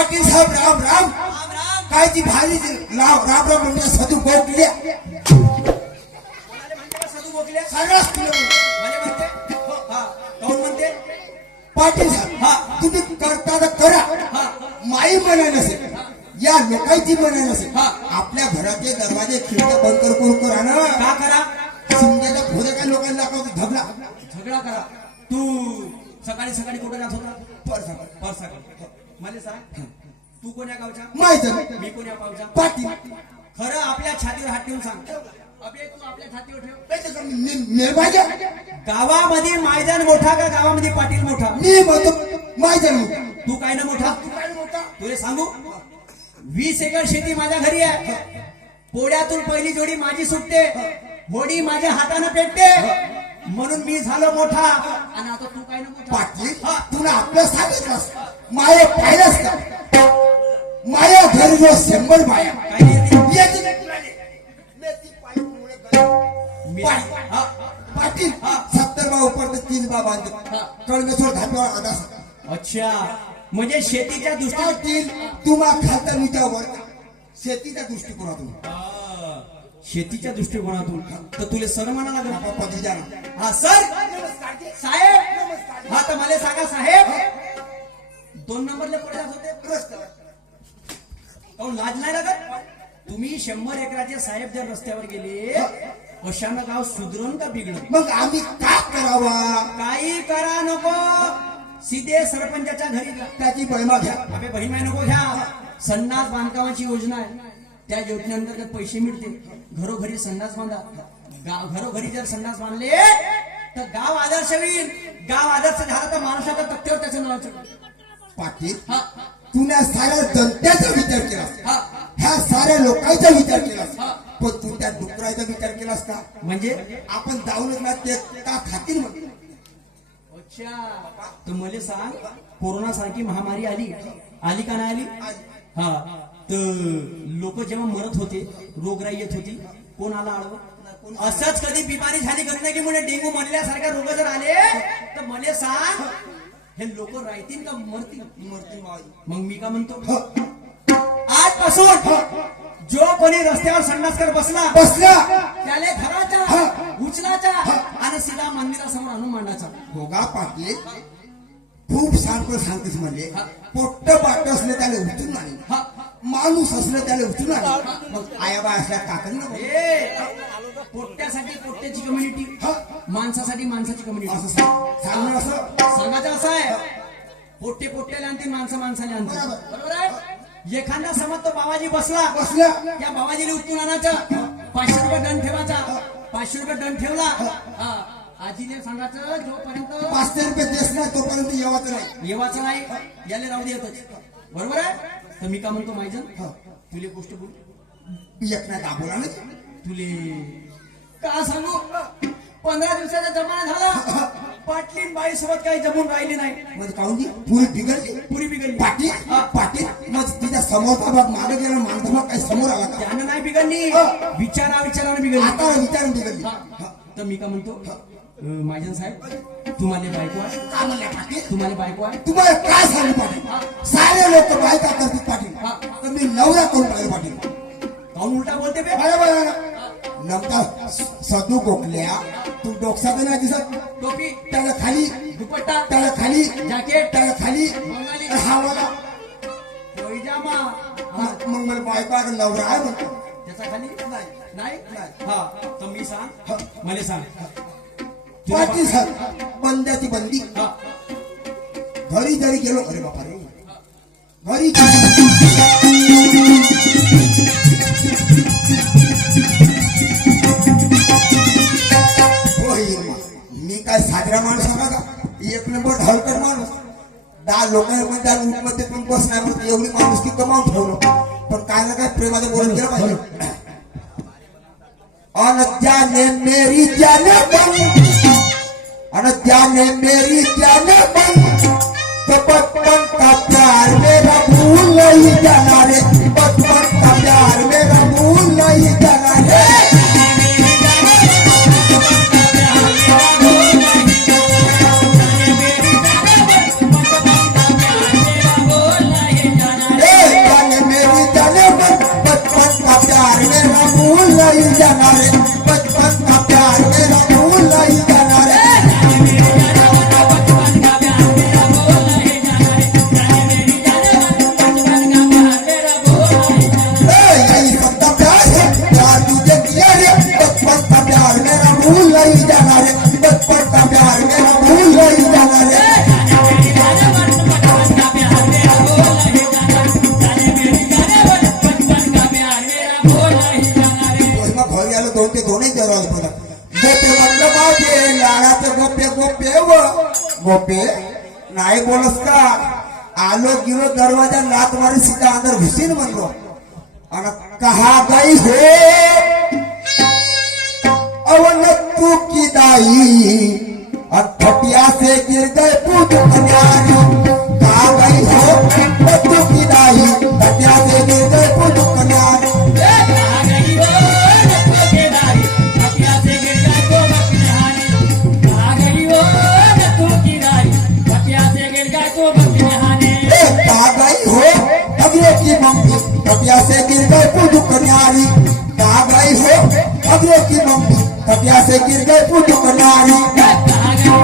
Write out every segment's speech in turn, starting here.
पाटील साहेब राम राम. राम राम. काय ती भारी राम राम म्हणजे सदू गोकले कोणाले म्हणते का साधू बोकले? सर्रास तुला म्हणजे म्हणते हो, हा कोण म्हणते? पाटील साहेब हा. तुम्ही करता तर करा. हा माई म्हणाय नसेल या लोकांची म्हणाय नसेल हा. आपल्या घराचे दरवाजे खिडक्या बंद करून करा ना. का करा? शिंद्याच्या पुढे काय लोकांना दाखवतो धबला झगडा करा. तू सकाळी सकाळी कुठे जात होता? परसा परसाकडे. मला सांग तू कोण्या गावचा? माहित मी कोण्या गावचा? पाटील खरं आपल्या छातीवर हात ठेवून सांग. अबे तू आपल्या छातीवर ठेव. निर्भाग्य गावामध्ये मैदान मोठा का गावामध्ये पाटील मोठा? मी म्हणतो माहित तू काय ना मोठा? तुला सांगू 20 एकर शेती माझ्या घरी आहे. पोळ्यातून पहिली जोडी माझी सुटते, होडी माझ्या हाताने पेटते, म्हणून मी झालो मोठा. आणि आता तू काय ना मोठा? पाटील तुला आपलं सांगितलंस माया पाहिलंस का? माया घरी जो 100 माया काय येते? येते ना तुला रे? मेथी पायी मुळे गळी. मी- पाटील हा. पाटील 70 बा उपर 3 बा बांधतो कळमेश्वर धाब्यावर आधा. अच्छा म्हणजे शेतीच्या दृष्टीने पाटील तुम्हा खाता मिठावर शेतीच्या दृष्टिकोनातून शेतीच्या दृष्टिकोनातून तर तुला सर म्हणा लागला. आपण पदवी द्या ना. हा सर साहेब. हा तर मला सांगा साहेब 2 नंबरला कुठे जात होते? रस्त्यावर. काहून लाज नाही लागत? तुम्ही 100 एकराचे साहेब जर रस्त्यावर गेले अशानं गाव सुधरून का बिघडून? मग आम्ही काय करावा? काही करा नको, सीधे सरपंचाच्या घरी जा. त्याची बहिमा घ्या. अबे बहिमाई नको घ्या. संडास बांधकामाची योजना आहे, त्या योजनेअंतर्गत पैसे मिळते. घरोघरी संडास बांधा. घरोघरी जर संडास बांधले तर गाव आदर्श होईल. गाव आदर्श झाला तर माणसाच्या तथ्यावर त्याचं नाव चढेल. पाटील हा तुला साऱ्या जनतेचा विचार केलास, हा ह्या साऱ्या लोकांचा विचार केलास, हा. पण तू त्या डुकराचा विचार केलास का? म्हणजे आपण जाऊनच ना ते का खातील म्हणून. अच्छा तर मला सांग कोरोना सारखी महामारी आली का नाही आली? हा तर लोक जेव्हा मरत होते, रोगराई येत होती, कोण आला आडवं? असंच कधी बिमारी झाली गंदगीमुळे डेंगू मलेरियासारखे रोग जर आले तर मला सांग हे लोक राहतील का मरतील? मग मी का म्हणतो आजपासून जो कोणी रस्त्यावर संडास कर बसला त्याला घराच्या उचलाचा आणि सीधा मंदिरासमोर आणून मांडायचा. होगा पाटील खूप सारखं सांगतेस म्हणजे पोट्ट पाट असलं त्याला उचलून आणेल, माणूस असलं त्याला उचलून आणेल. मग आयाबा असल्या काकण पोट्ट्यासाठी पोट्ट्याची कम्युनिटी, माणसासाठी माणसाची कम्युनिटी. असं सांगणं असं सांगायचं असं आहे पोट्टे पोट्ट्याला आणतील, माणसं माणसाने आणतील. बरोबर आहे. एखादा समज तो बाबाजी बसला त्या बाबाजीला उचलून आणायचं. 500 रुपये दंड ठेवायचा. 500 रुपये दंड ठेवला आजीने सांगायचं जोपर्यंत 500 रुपये देस नाही तोपर्यंत येवाचं नाही याला राहू दे येतच. बरोबर आहे. तर मी का म्हणतो माहिती तुले गोष्ट बोल एक नाही दाबवला ना तुले का सांगू 15 दिवसाचा जमाना झाला पाटलीन बाई सोबत काही जमून राहिली नाही. म्हणजे काहून ती पुरी बिघडली पाटील मग तिच्या समोरचा भाग मागे गेला, मागचा भाग काही समोर आला का? त्यानं नाही बिघडली, विचारानं बिघडली. आता विचारून बिघडली. तर मी का म्हणतो महाजन साहेब तुम्हाला बायको आहे? काय म्हणले पाटील? तुम्हाला बायको आहे? तुम्हाला काय सांगू पाटील? सारे लोक बायका करतील पाटील, तर मी नवरा करून पाहिजे पाटील. काहून उलटा बोलते बे? बरोबर नमता सदू गोखल्या तू डोकसाचं नाही दिसत. टोपी, त्याला खाली दुपट्टा, त्याला खाली जॅकेट, त्याला खाली बंगाली, हावाला पैजामा. मग मला बायका नवरा आहे म्हणतो. त्याचा खाली नाही. हा तर मी सांग मला सांग पाटील साहेब बंद्याची बंदी हा घरी जरी गेलो अरे बापा रे घरी मी काय साजरा माणूस आहे का? 1 नंबर हलकट माणूस. 10 लोकांमध्ये मध्ये पण बस नाही म्हणून एवढी माणूस की कमावून ठेवलं, पण काय ना काय प्रेमाचं बोलून गेलं पाहिजे. और जाने मेरी जाने बन और जाने मेरी जाने बन तो बचपन का प्यार मेरा भूल नहीं जाना रे, बचपन का प्यार मेरा भूल नहीं जाना रे. गोपे नाही बोलस का आलो गिरो दरवाजा लात मारी सीधा अंदर घुसीन म्हणलो आणि कहा गई हो अवन तू की दाई खटिया से गिर गए पूज कन्यारी कहा गई हो तू की दाई खटिया से गिर गए पूज कन्यारी की मम्मी खटिया से गिर गए पूज कन्यारी कहा गई हो अगले की मम्मी खटिया से गिर गए पूज कन्यारी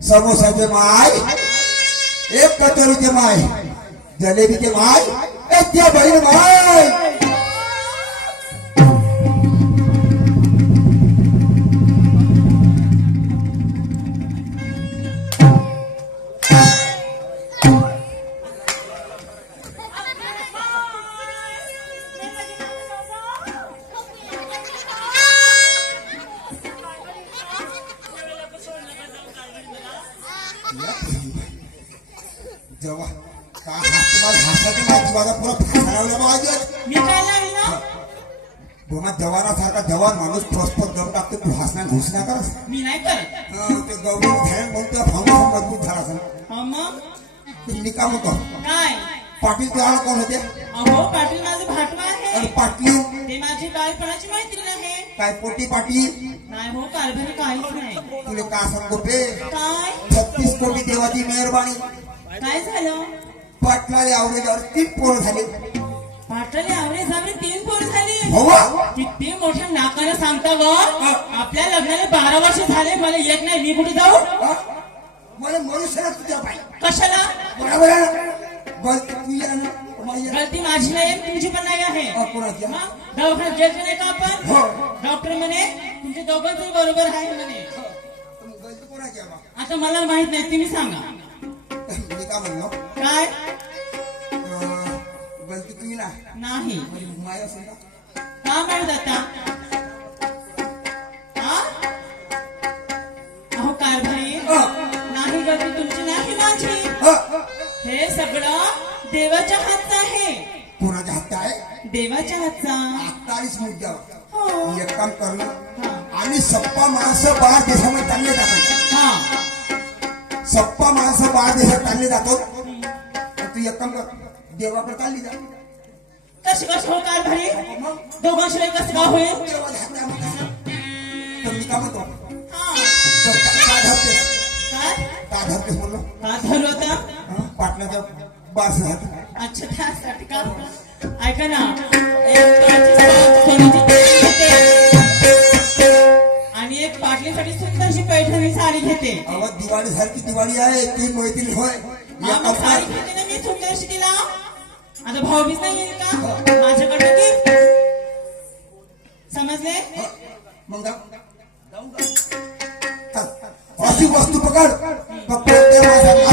समोसा के माय एक कटोरी के माय जलेबी के माय एक क्या बहन माय जेव्हा का तुम्हाला भाषाची माहिती बघा पुरा फासायला पाहिजे मी काय लागलो तुम्हा जवानासारखा जवान माणूस परस्पर दम टाकते तू हसण्या घोषणा कर मी नाही करत ते गौरव झालं म्हणतो फाउंडेशन मजबूत झाला असं हा मग तुम्ही काम होतो काय पाटील त्याला कोण होते अहो पाटील माझं भाटवा आहे आणि पाटील ते माझी बालपणाची मैत्रीण आहे काय पोटी पाटील नाही हो कारभारी काहीच नाही तुले का सांगू पे काय 36 कोटी देवाची मेहरबानी काय झालं पाटलाले आवडेल्यावर 3 पोरं झाले पाटले आवडे जावरे 3 पोर झाली हो किती मोठ्या नाकाने सांगता ग आपल्या लग्नाला 12 वर्ष झाले मला एक नाही मी कुठे जाऊ मला मनुष्याला तुझ्या पाय कशाला बरोबर आहे गलती तुझी आहे ना माझी आहे. गलती माझी नाही तुमची पण नाही आहे कोणाची आहे? मग दवाखान्यात गेलतो नाही का आपण हो डॉक्टर म्हणे तुमच्या दोघांचं बरोबर आहे म्हणे गलती कोणाची आहे बा? आता मला माहित नाही तुम्ही सांगा मी का म्हणलो काय गलती तुझी ना नाही माय असेल का का माहित आता हा? अहो कारभारी नाही गलती तुमची नाही माझी हे सगळं देवाच्या हातचं आहे कोणाच्या हात आहे देवाच्या हातचा 48 मुद्द्यावर हो एक काम करणं हा. आणि सप्पा माणसं बाहेर देशामध्ये चालले जातात हा सप्पा माणसं बाहेर देशात चालले जातात तू एक काम कर देवाकडे चालली जा कसं हो कारभारी दोघांशिवाय कसं का होईल देवाच्या हातामध्ये तर मी का म्हणतो हा. तर का धरतेस काय का धरतेस म्हणलो का झालं होता पाटण्याच्या बास राहत अच्छा त्यासाठी का ऐका ना एक सोन्याची घेते आणि एक पाटलीसाठी सुंदरशी पैठणी साडी घेते अव दिवाळी सारखी दिवाळी आहे ती मैत्री होय हा, मग साडी घेते ना मी सुंदरशी तिला आता भाऊबीज नाही येईल का माझ्याकडे ती समजले मग जाऊ का? अशी वस्तू पकड प्रत्येक माणसाला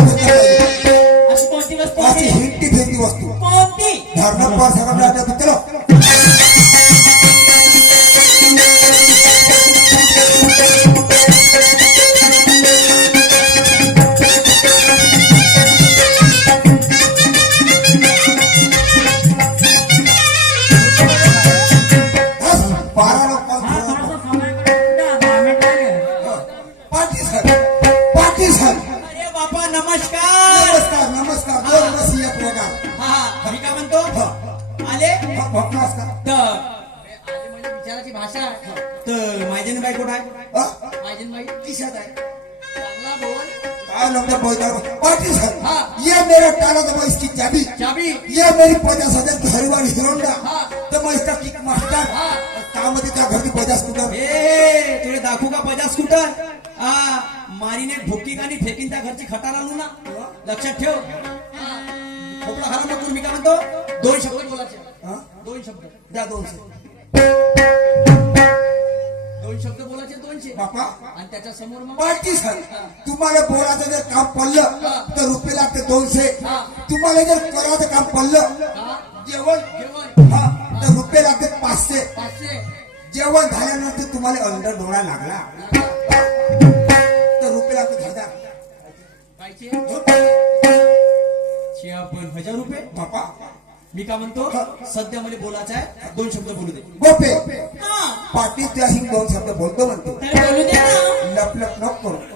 अशी कोणती वस्तू अशी आहे हिंटी फिरती वस्तू कोणती धरणं पर सगळं चलो अरे बापा नमस्कार नमस्कार नमस्कार दोन बसी एक वगार हा मी काय म्हणतो आले नमस्कार तर म्हणजे विचाराची भाषा आहे तर मायजन बाई कुठं आहे मायजन बाई किशात आहे चांगला बोल काय नंबर बोलता पार्टी सर हाँ। ये मेरा टाला दबा इसकी चाबी चाबी ये मेरी 50,000 की हरिवाड़ी हिरोंडा हाँ। तो मैं इसका किक मास्टर हाँ। काम त्या घर की 50 स्कूटर ए तुले दाखवू का 50 स्कूटर हा मारीने भोकी गाणी फेकीन त्या घरची खटार आणू ना लक्षात ठेव खोपडा खरा मग मी काय म्हणतो 2 शब्द बोलायचे हाँ? 2 शब्द द्या 200 दोन शब्द बोलायचे 200 बापा आणि त्याच्या समोर मग पार्टी सर तुम्हाला बोलाचं जर काम पडलं तर रुपये लागते 200 हा. तुम्हाला जर करायचं काम पडलं हा, जेवण जेवण हा, तर रुपये लागते 500 500 जेवण झाल्यानंतर तुम्हाला अंडर डोळा लागला तर रुपये लागते 1000 पाहिजे पण 1000 रुपये बापा मी का म्हणतो सध्या मला बोलायचं आहे 2 शब्द बोलू दे गोपे हा पाटील त्याशी 2 शब्द बोलतो म्हणतो तर बोलू दे ना. लप लप नको करू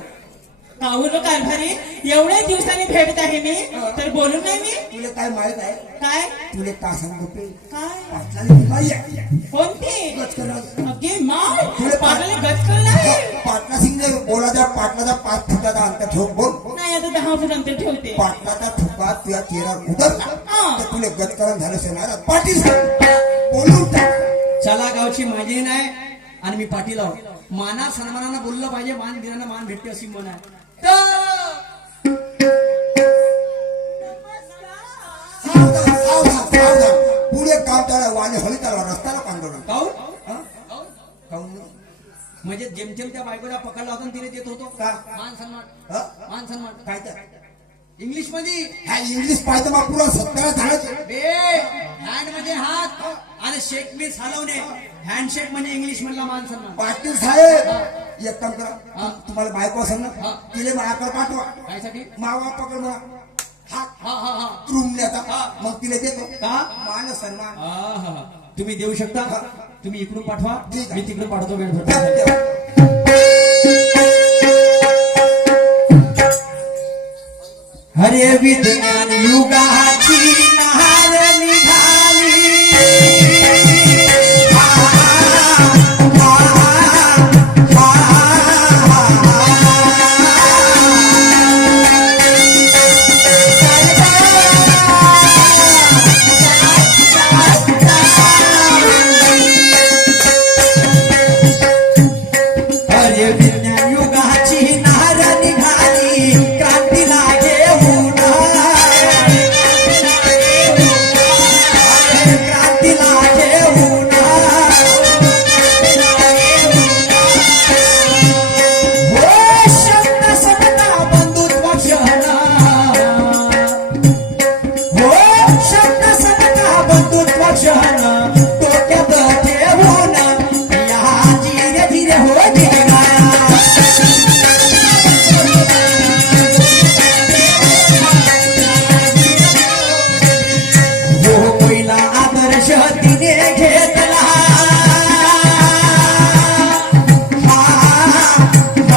काहून कारभारी एवढ्या दिवसांनी भेटत आहे मी तर बोलू नाही मी तुला काय माहित आहे काय तुला का सांग गोपे काय पाटलाला बिमारी आहे कोणती गच करणार. अगे माय पाटाला गच करणार पाटला सिंग बोलाचा पाटलाचा 5 फुटाचा अंतर ठोक बोल नाही आता 10 फूट अंतर ठेवते पाटलाचा ठोका तुझ्या चेहऱ्यावर उतरला हा. तर तुला गतकरण झालं असेल पाटील बोलून टाक चला गावची माझी नाही आणि मी पाटील आहो माना सन्मानानं बोललं पाहिजे मान दिनानं मान भेटते अशी मन आहे सावधान सावधान सावधान पुढे काम त्याला वाणे हळीताला रस्त्याला पांडवला काऊन काहून म्हणजे जेमतेम त्या बायकोला पकडला होता आणि तिने देत होतो का मान सन्मान हा? मान सन्मान काय तर इंग्लिश मध्ये ह्या इंग्लिश पाहिजे मग पुरा 70 झालं बे हँड म्हणजे हात आणि शेक मीच हलवणे हँडशेक म्हणजे इंग्लिश मधला मान सन्मान पाटील साहेब एक काम करा तुम्हाला बायको असेल ना तिले माझ्याकडे पाठवा कायसाठी मावा पकड मला हात हा हा हा रूमण्याचा मग तिला देतो का मान सन्मान आहा. तुम्ही देऊ शकता तुम्ही इकडून पाठवा ठीक आहे. मी तिकडून पाठवतो वेळ द्या, भेटतो द्या. हरे विज्ञान युगाची नहार निघाली हरे विज्ञान युगाची नहार निघाली क्रांतीला घेऊन क्रांतीला घेऊन हो शब्द समता बंधुत्व क्षण हो शब्द समता बंधुत्व क्षण डोक्यात ठेवून या धीरे धीरे हो गेला हो पहिला आदर्श तिने घेतला हा, हा,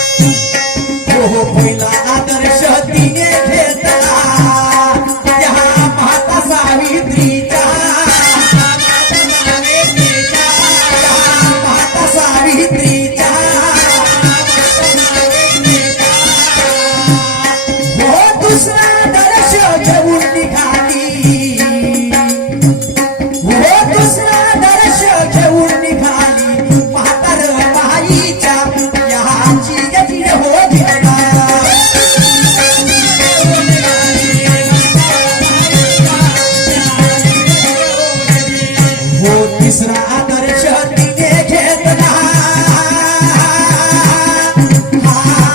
हो पहिला आदर्श तिने घेतला त्या माता सावित्रीचा माता सावित्रीचा हो दुसरा आदर्श घेऊन निघाली हो दुसरा आदर्श घेऊन निघाली म्हातार बाईच्या याची गती हो गेला हो तिसरा आदर्श तिने घेतला हा, हा,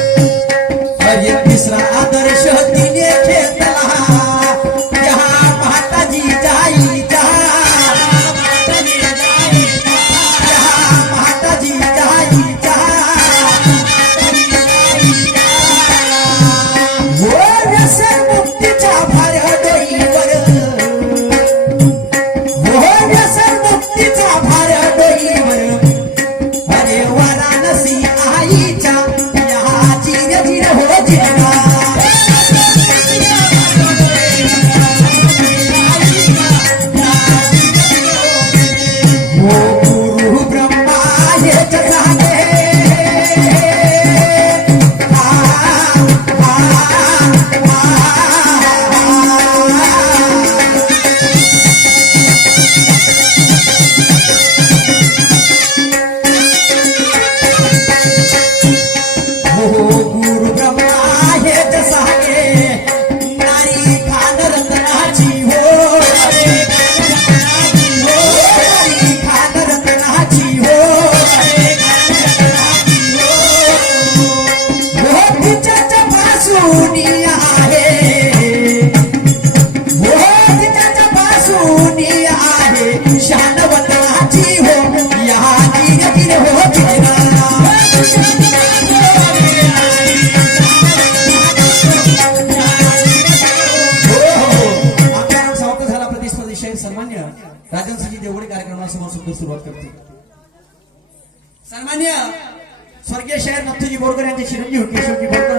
अरे तिसरा आदर्श तिने घेतला या माताजी जाईचा विलासराजे शाहीर सन्मान्य राजनसिंहजी देवगडे कार्यक्रमासमोर सुद्धा सुरुवात करते. सन्मान्य स्वर्गीय शाहीर नथुजी बोरकर यांचे चिरंजीव केशवजी बोरकर